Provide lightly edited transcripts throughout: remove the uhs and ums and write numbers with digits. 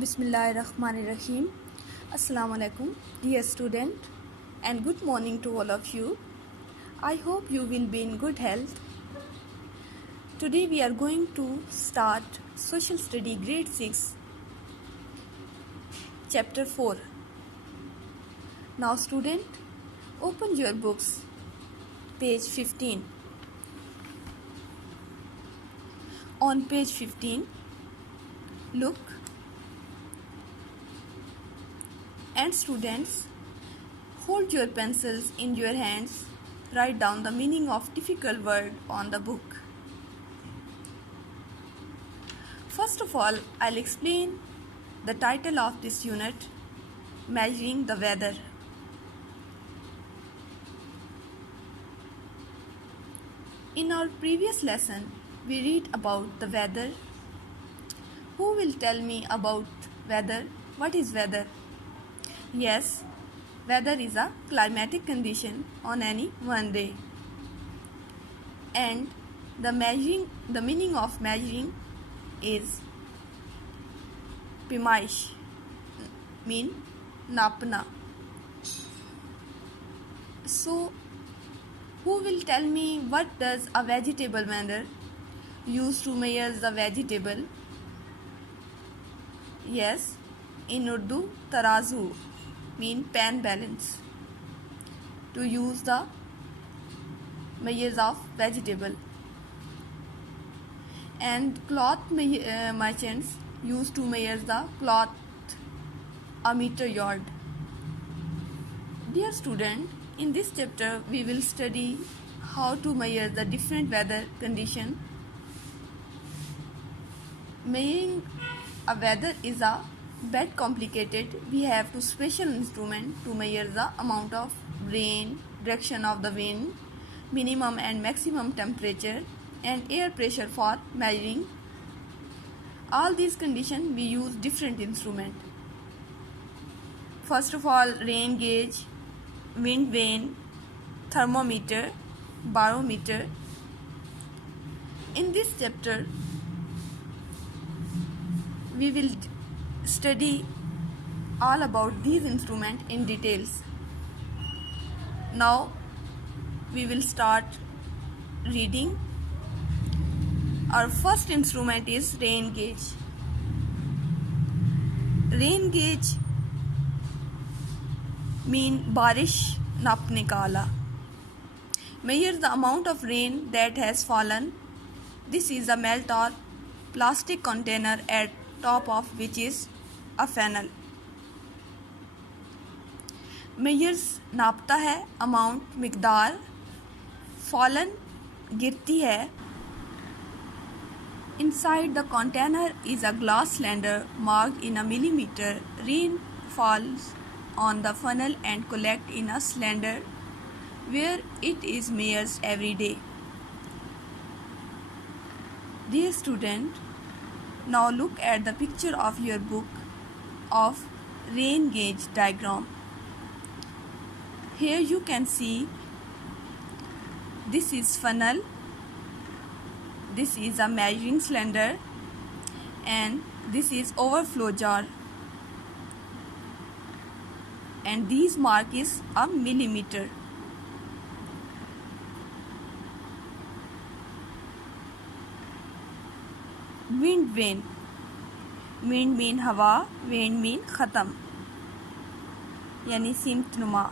Bismillahirrahmanirrahim. Assalamu alaikum, dear student, and good morning to all of you. I hope you will be in good health. Today we are going to start Social Study Grade 6, Chapter 4. Now student, open your books, page 15. On page 15, look. And students, hold your pencils in your hands. Write down the meaning of difficult word on the book. First of all, I'll explain the title of this unit, Measuring the Weather. In our previous lesson, we read about the weather. Who will tell me about weather? What is weather? Yes, weather is a climatic condition on any one day. And the meaning of measuring is pimaish, mean napna. So, who will tell me what does a vegetable measure used to measure the vegetable? Yes, in Urdu, tarazu mean pan balance, to use the measures of vegetable. And cloth merchants used to measure the cloth a meter yard. Dear student, in this chapter we will study how to measure the different weather condition. Measuring a weather is a bit complicated. We have two special instruments to measure the amount of rain, direction of the wind, minimum and maximum temperature, and air pressure for measuring. All these conditions we use different instruments. First of all, rain gauge, wind vane, thermometer, barometer. In this chapter, we will study all about these instruments in details. Now we will start reading. Our first instrument is rain gauge. Rain gauge mean barish napne ka ala. Measures the amount of rain that has fallen. This is a melt or plastic container at top of which is a funnel. Measures नापता है amount मिकदार. Fallen गिरती है. Inside the container is a glass cylinder marked in a millimeter. Rain falls on the funnel and collect in a cylinder where it is measured every day. Dear student, now look at the picture of your book of rain gauge diagram. Here you can see this is funnel, this is a measuring cylinder, and this is overflow jar, and these mark is a millimeter. Wind vane. Wind mean हवा, vane mean ख़त्म, यानी सिमटनुमा.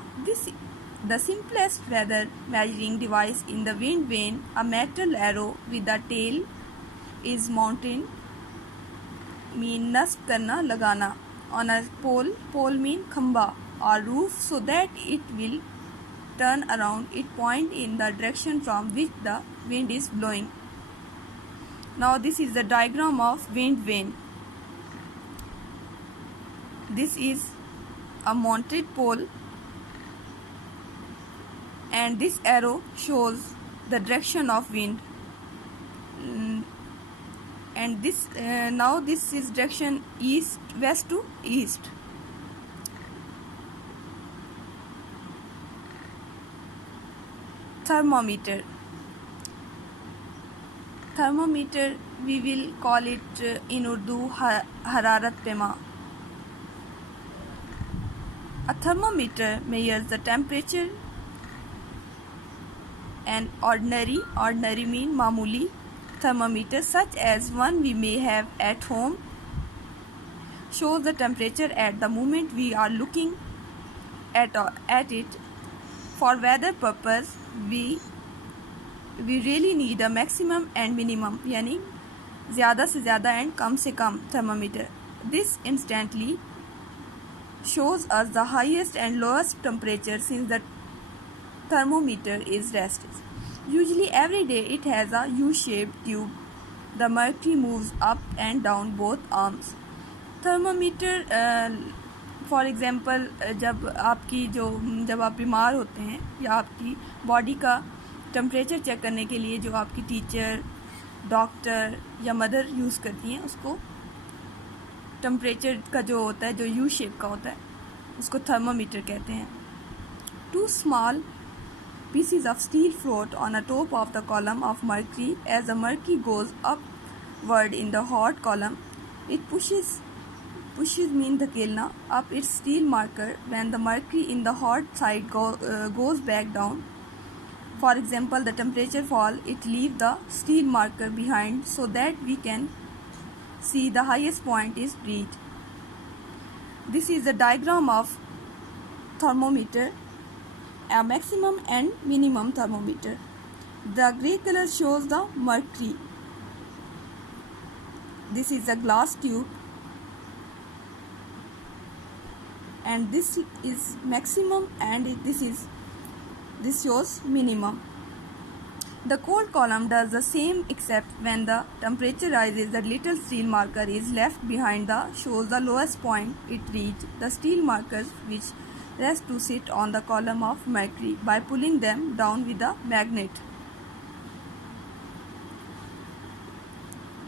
The simplest weather measuring device in the wind vane, a metal arrow with a tail, is mounted, mean nasb करना, लगाना, on a pole. Pole mean खंबा or roof, so that it will turn around. It point in the direction from which the wind is blowing. Now this is the diagram of wind vane. This is a mounted pole, and this arrow shows the direction of wind. And this now this is direction east, west to east. Thermometer. Thermometer we will call it in Urdu hararat pema. A thermometer measures the temperature. An ordinary mean मामूली thermometer such as one we may have at home shows the temperature at the moment we are looking at it. For weather purpose we really need a maximum and minimum यानी ज़्यादा से ज़्यादा and कम से कम thermometer. This instantly shows us the highest and lowest temperature since the thermometer is rested. Usually every day it has a U-shaped tube. The mercury moves up and down both arms. Thermometer for example जब आप बीमार होते हैं या आपकी body का temperature check करने के लिए जो आपकी टीचर, डॉक्टर या मदर यूज़ करती हैं, उसको टेम्परेचर का जो होता है, जो यू शेप का होता है, उसको थर्मोमीटर कहते हैं. 2 small pieces of steel float on the top of the column of mercury. As the mercury goes upward in the hot column, it pushes mean धकेलना up its steel marker. When the mercury in the hot side goes back down, for example the temperature fall, it leaves the steel marker behind so that we can see the highest point is reached. This is the diagram of thermometer, a maximum and minimum thermometer. The grey color shows the mercury. This is a glass tube and this is maximum and this shows minimum. The cold column does the same except when the temperature rises, the little steel marker is left behind shows the lowest point it reached. The steel markers which rest to sit on the column of mercury by pulling them down with a magnet.